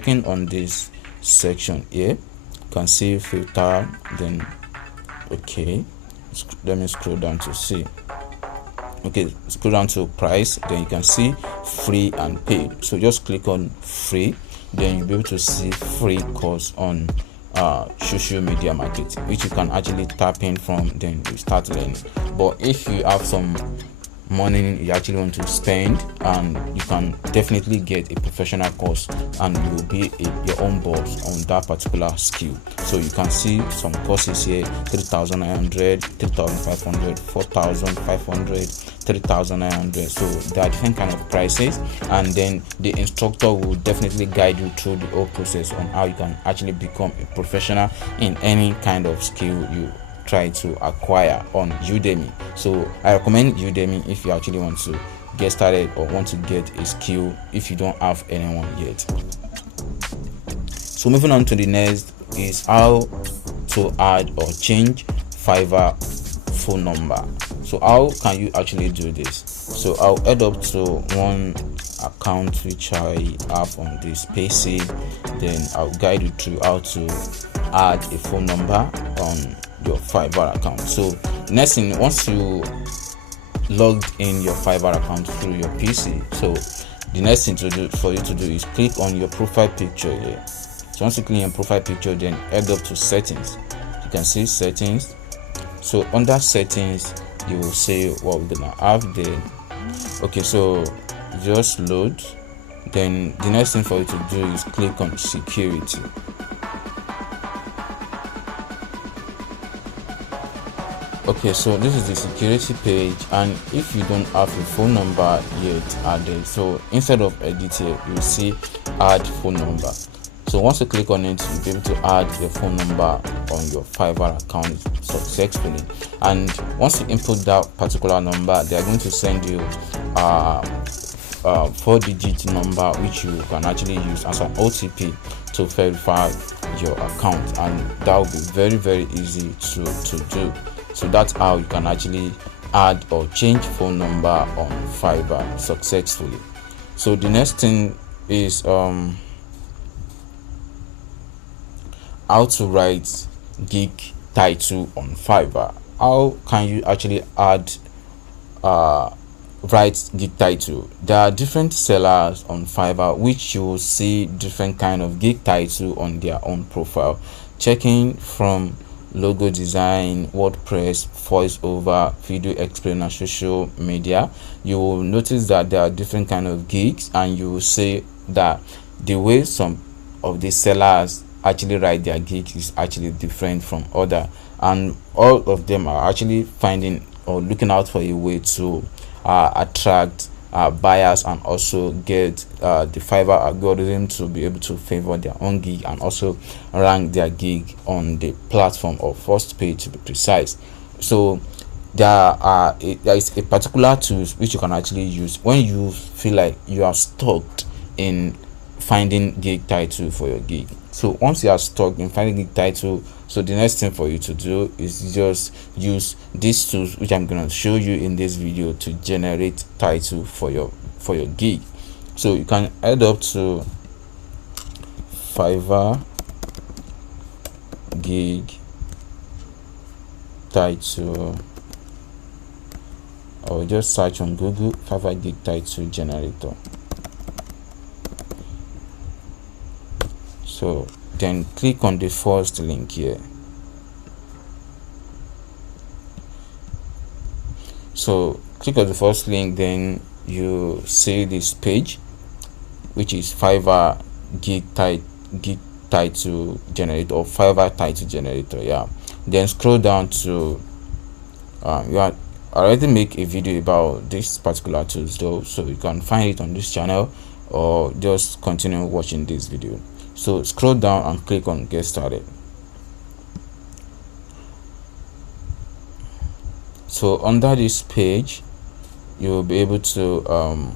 clicking on this section here, you can see filter, then okay, let me scroll down to see. Okay, scroll down to price, then you can see free and paid. So just click on free, then you'll be able to see free course on social media marketing, which you can actually tap in from, then you start learning. But if you have some money you actually want to spend, and you can definitely get a professional course and you will be your own boss on that particular skill. So you can see some courses here: 3,900, 3,500, 4,500, 3,900. So there are different kind of prices, and then the instructor will definitely guide you through the whole process on how you can actually become a professional in any kind of skill you try to acquire on Udemy. So I recommend Udemy if you actually want to get started or want to get a skill if you don't have anyone yet. So moving on to the next is how to add or change Fiverr phone number. So how can you actually do this? So I'll head up to one account which I have on this D.P.C, then I'll guide you through how to add a phone number on your Fiverr account. So next thing, once you logged in your Fiverr account through your PC, so the next thing for you to do is click on your profile picture here. So once you click on profile picture, then head up to settings. You can see settings. So under settings, you will say what we're gonna have there. Okay, so just load. Then the next thing for you to do is click on security. Okay, so this is the security page, and if you don't have a phone number yet added, so instead of edit here, you will see add phone number. So once you click on it, you'll be able to add your phone number on your Fiverr account successfully. And once you input that particular number, they are going to send you 4-digit number which you can actually use as an OTP to verify your account, and that will be very, very easy to do. So that's how you can actually add or change phone number on Fiverr successfully. So the next thing is how to write gig title on Fiverr. How can you actually add write gig title? There are different sellers on Fiverr which you will see different kind of gig title on their own profile. Checking from logo design, WordPress, voiceover, video explainer, social media, you will notice that there are different kind of gigs, and you will see that the way some of the sellers actually write their gig is actually different from other, and all of them are actually finding or looking out for a way to attract buyers and also get the Fiverr algorithm to be able to favor their own gig and also rank their gig on the platform or first page, to be precise. So there is a particular tool which you can actually use when you feel like you are stuck in finding gig title for your gig. So once you are stuck in finding gig title, so the next thing for you to do is just use these tools which I'm going to show you in this video to generate title for your gig. So you can head up to Fiverr gig title, or just search on Google Fiverr gig title generator. So then click on the first link here. So click on the first link, then you see this page which is Fiverr gig title generator or Fiverr title generator. Yeah, then scroll down to I already make a video about this particular tools though, so you can find it on this channel or just continue watching this video. So scroll down and click on get started. So under this page, you will be able to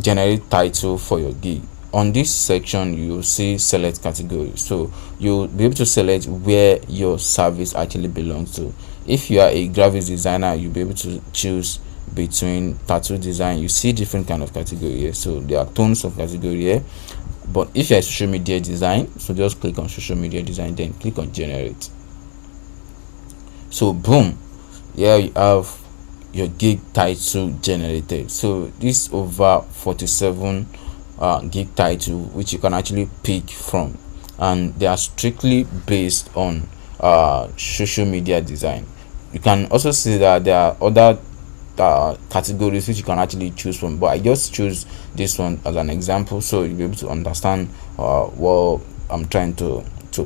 generate title for your gig. On this section, you will see select category. So you'll be able to select where your service actually belongs to. If you are a graphics designer, you'll be able to choose between tattoo design. You see different kind of category here. So there are tons of category here. But if you're a social media design, so just click on social media design, then click on generate. So boom, here you have your gig title generated. So this over 47 gig title which you can actually pick from, and they are strictly based on social media design. You can also see that there are other categories which you can actually choose from, but I just choose this one as an example so you'll be able to understand what I'm trying to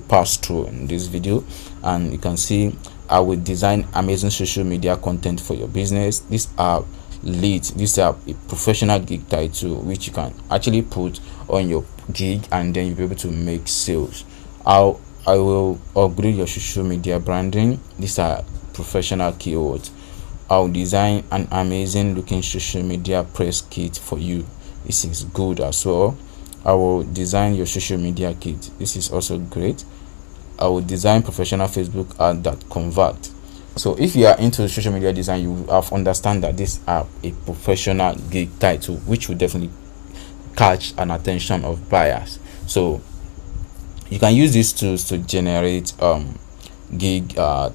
pass through in this video. And you can see I will design amazing social media content for your business. These are leads, these are a professional gig title which you can actually put on your gig, and then you'll be able to make sales. I will upgrade your social media branding. These are professional keywords. I'll design an amazing looking social media press kit for you. This is good as well. I will design your social media kit. This is also great. I will design professional Facebook ad that convert. So if you are into social media design, you have understand that these are a professional gig title which will definitely catch an attention of buyers. So you can use these tools to generate gig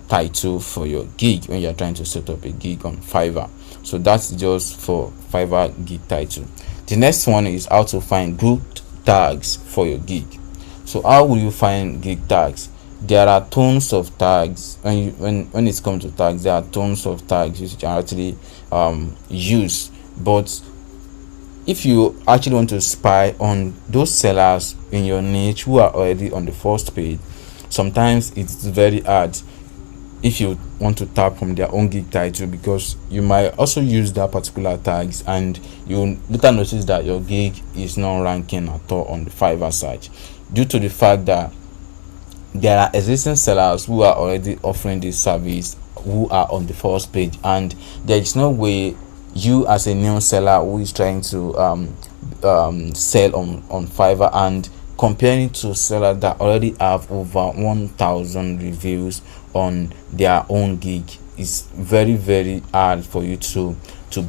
title for your gig when you're trying to set up a gig on Fiverr. So that's just for Fiverr gig title. The next one is how to find good tags for your gig. So how will you find gig tags? There are tons of tags. When it comes to tags, there are tons of tags which you can actually use. But if you actually want to spy on those sellers in your niche who are already on the first page, sometimes it's very hard if you want to tap from their own gig title, because you might also use that particular tags and you later notice that your gig is not ranking at all on the Fiverr search, due to the fact that there are existing sellers who are already offering this service who are on the first page, and there is no way you as a new seller who is trying to sell on Fiverr and comparing to sellers that already have over 1,000 reviews on their own gig, is very very hard for you to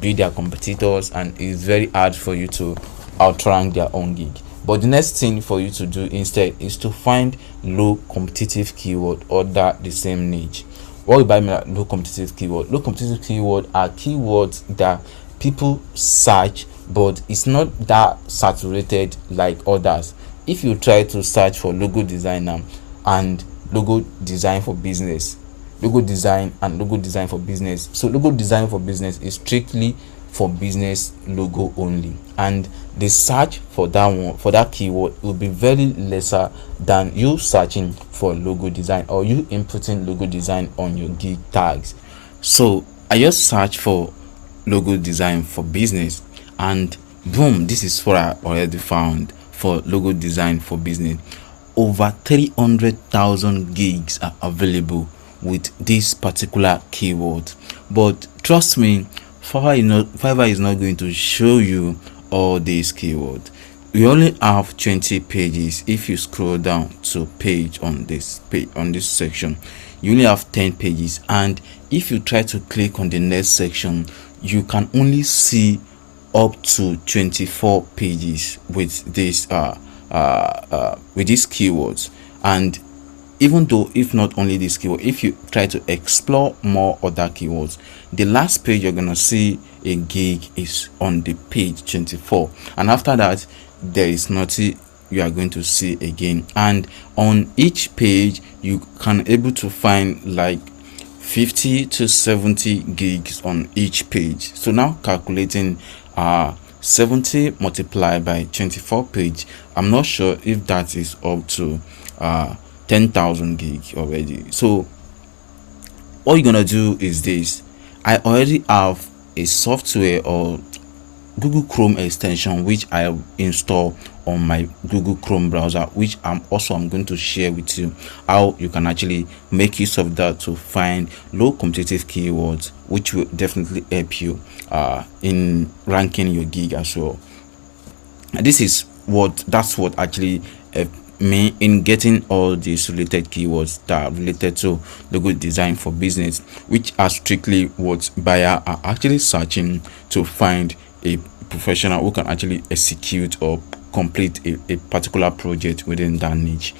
beat their competitors, and it's very hard for you to outrank their own gig. But the next thing for you to do instead is to find low competitive keyword under the same niche. What do I mean by low competitive keyword? Low competitive keyword are keywords that people search, but it's not that saturated like others. If you try to search for logo designer and logo design for business, logo design and logo design for business, so logo design for business is strictly for business logo only, and the search for that one, for that keyword, will be very lesser than you searching for logo design or you inputting logo design on your gig tags. So I just search for logo design for business, and boom, this is what I already found for logo design for business. Over 300,000 gigs are available with this particular keyword. But trust me, Fiverr is not going to show you all these keywords. We only have 20 pages. If you scroll down to page on this section, you only have 10 pages, and if you try to click on the next section, you can only see up to 24 pages with this with these keywords. And even though, if not only this keyword, if you try to explore more other keywords, the last page you're gonna see a gig is on the page 24, and after that there is nothing you are going to see again. And on each page you can able to find like 50 to 70 gigs on each page. So now calculating 70 multiplied by 24 page, I'm not sure if that is up to 10,000 gig already. So all you're gonna do is this. I already have a software or Google Chrome extension which I install on my Google Chrome browser, which I'm going to share with you how you can actually make use of that to find low competitive keywords, which will definitely help you in ranking your gig as well. That's what actually me in getting all these related keywords that are related to logo design for business, which are strictly what buyers are actually searching to find a professional who can actually execute or complete a particular project within that niche.